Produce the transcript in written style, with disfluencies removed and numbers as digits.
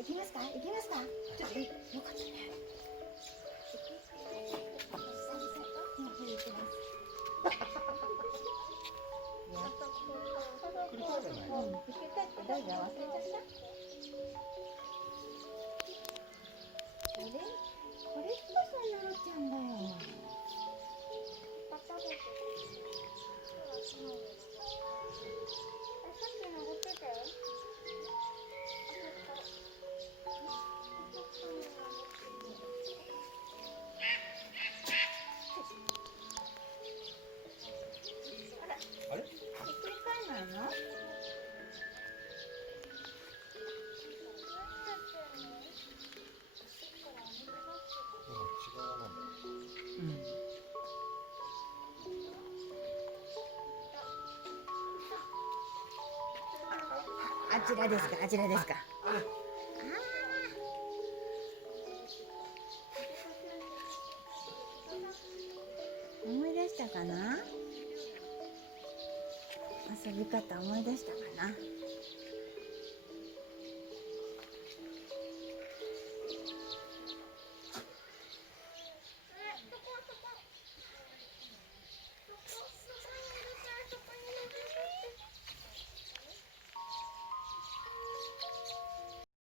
行きますか。行きますか。ちょっとよかったね。繰り返さない。うん、行きたいって誰が忘れちゃった。これこれこそなろちゃんだよ。あれ？ひっくり返らないの？違うなんだ。うん。あちらですか。あちらですか。思い出したかな。遊び方思い出したかな。